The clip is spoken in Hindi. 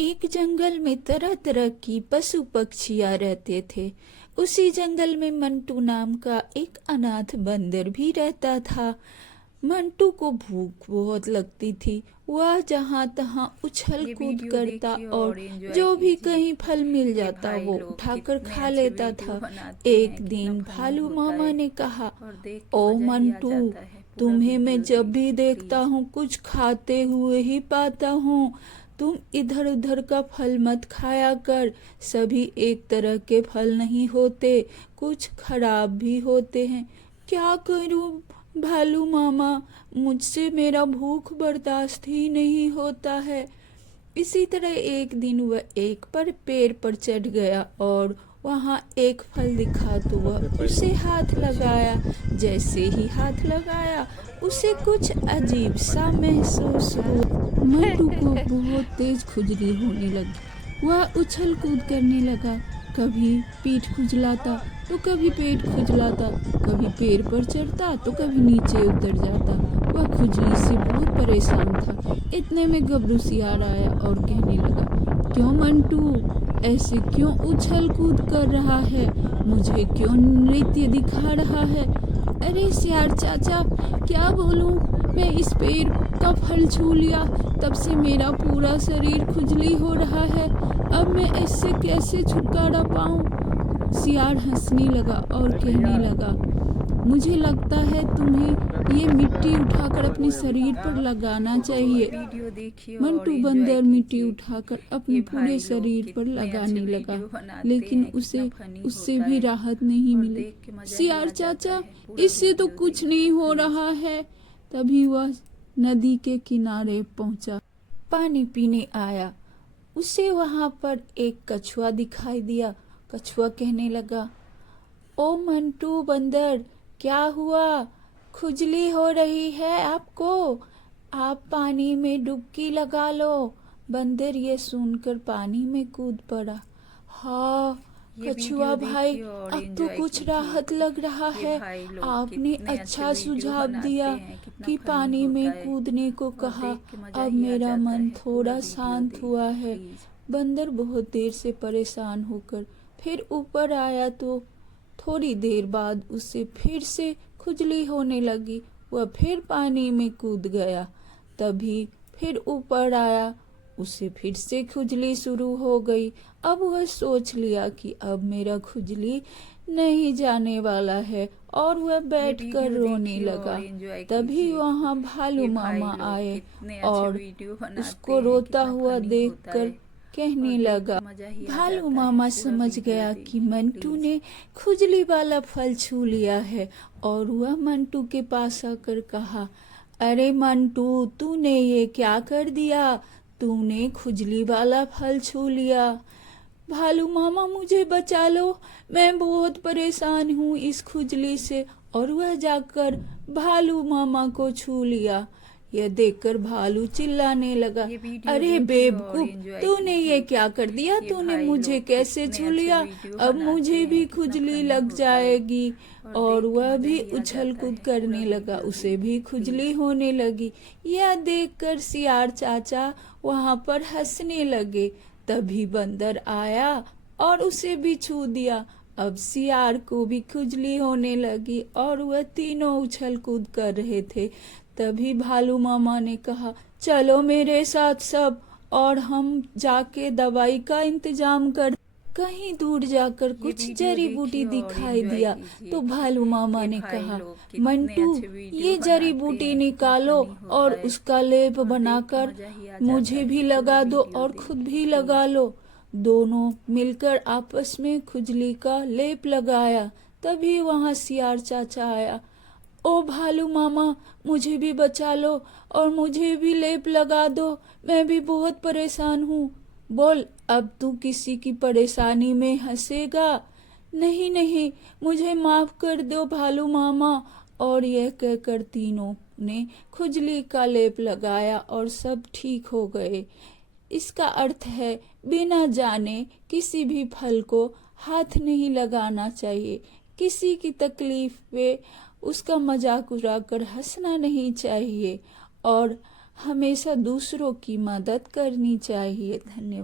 एक जंगल में तरह तरह की पशु पक्षियां रहते थे। उसी जंगल में मंटू नाम का एक अनाथ बंदर भी रहता था। मंटू को भूख बहुत लगती थी। वह जहाँ तहाँ उछल कूद करता और जो भी कहीं फल मिल जाता वो उठाकर खा लेता था। एक दिन भालू मामा ने कहा, ओ मंटू, तुम्हें मैं जब भी देखता हूँ कुछ खाते हुए ही पाता हूँ। तुम इधर उधर का फल मत खाया कर। सभी एक तरह के फल नहीं होते, कुछ खराब भी होते हैं। क्या करूं भालू मामा, मुझसे मेरा भूख बर्दाश्त ही नहीं होता है। इसी तरह एक दिन वह एक पर पेड़ पर चढ़ गया और वहाँ एक फल दिखा तो वह उसे हाथ लगाया। जैसे ही हाथ लगाया उसे कुछ अजीब सा महसूस हुआ। मंटू को बहुत तेज खुजली होने लगी। वह उछल कूद करने लगा। कभी पीठ खुजलाता तो कभी पेट खुजलाता, कभी पेड़ पर चढ़ता तो कभी नीचे उतर जाता। वह खुजली से बहुत परेशान था। इतने में गबरू सियार आया और कहने लगा, क्यों मंटू, ऐसे क्यों उछल कूद कर रहा है? मुझे क्यों नृत्य दिखा रहा है? अरे सियार चाचा, क्या बोलूं, मैं इस पेड़ का फल छू लिया, तब से मेरा पूरा शरीर खुजली हो रहा है। अब मैं इससे कैसे छुटकारा पाऊं? सियार हंसने लगा और कहने लगा, मुझे लगता है तुम्हें ये मिट्टी उठाकर अपने शरीर पर लगाना चाहिए। मंटू बंदर मिट्टी उठाकर अपने पूरे शरीर पर लगाने लगा, लेकिन उसे उससे भी राहत नहीं मिली। सियार चाचा, इससे तो कुछ नहीं हो रहा है। तभी वह नदी के किनारे पहुंचा, पानी पीने आया। उसे वहां पर एक कछुआ दिखाई दिया। कछुआ कहने लगा, ओ मंटू बंदर, क्या हुआ? खुजली हो रही है आपको? आप पानी में डुबकी लगा लो। बंदर ये सुनकर पानी में कूद पड़ा। हाँ कछुआ भाई, अब तो कुछ राहत लग रहा है। आपने अच्छा सुझाव दिया कि पानी में कूदने को कहा। अब मेरा मन थोड़ा शांत हुआ है। बंदर बहुत देर से परेशान होकर फिर ऊपर आया तो थोड़ी देर बाद उसे फिर से खुजली होने लगी। वह फिर पानी में कूद गया। तभी फिर ऊपर आया, उसे फिर से खुजली शुरू हो गई। अब वह सोच लिया कि अब मेरा खुजली नहीं जाने वाला है और वह बैठकर रोने लगा। तभी वहाँ भालू मामा आए और उसको रोता हुआ देखकर कहने लगा, भालू मामा समझ गया कि मंटू ने खुजली वाला फल छू लिया है और वह मंटू के पास आकर कहा, अरे मंटू, तूने ये क्या कर दिया? तूने खुजली वाला फल छू लिया। भालू मामा, मुझे बचा लो, मैं बहुत परेशान हूँ इस खुजली से। और वह जाकर भालू मामा को छू लिया। यह देखकर भालू चिल्लाने लगा, अरे बेवकूफ, तूने ये क्या कर दिया? तूने मुझे कैसे छू लिया? अब मुझे भी खुजली लग जाएगी। और वह भी उछल कूद करने लगा, उसे भी खुजली होने लगी। यह देखकर सियार चाचा वहां पर हंसने लगे। तभी बंदर आया और उसे भी छू दिया। अब सियार को भी खुजली होने लगी और वह तीनों उछल कूद कर रहे थे। तभी भालू मामा ने कहा, चलो मेरे साथ सब, और हम जाके दवाई का इंतजाम कर। कहीं दूर जाकर कुछ जड़ी बूटी दिखाई दिया तो भालू मामा ने कहा, मंटू, ये जड़ी बूटी निकालो और उसका लेप बनाकर मुझे भी लगा दो और खुद भी लगा लो। दोनों मिलकर आपस में खुजली का लेप लगाया। तभी वहां सियार चाचा आया, ओ भालू मामा, मुझे भी बचा लो और मुझे भी लेप लगा दो, मैं भी बहुत परेशान हूँ। बोल, अब तू किसी की परेशानी में हंसेगा? नहीं नहीं, मुझे माफ कर दो भालू मामा। और यह कहकर तीनों ने खुजली का लेप लगाया और सब ठीक हो गए। इसका अर्थ है, बिना जाने किसी भी फल को हाथ नहीं लगाना चाहिए। किसी की तकलीफ पे उसका मजाक उड़ाकर हंसना नहीं चाहिए और हमेशा दूसरों की मदद करनी चाहिए। धन्यवाद।